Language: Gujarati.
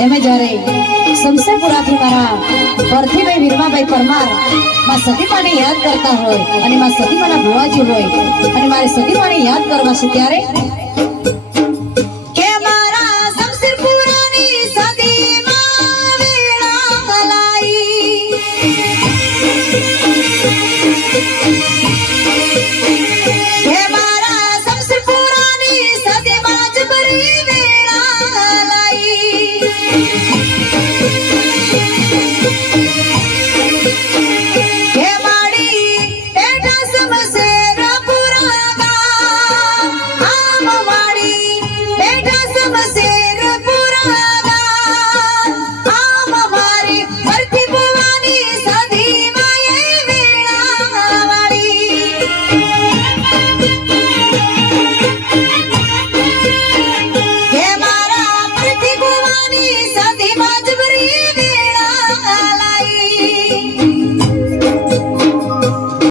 એમે જ્યારે શમશેપુરાથી મારા પરથીભાઈ વીરમાભાઈ પરમારમાં સતીમાને યાદ કરતા હોય અને માં સતીમાના ભુવાજી હોય અને મારે સતીમાને યાદ કરવા છે ત્યારે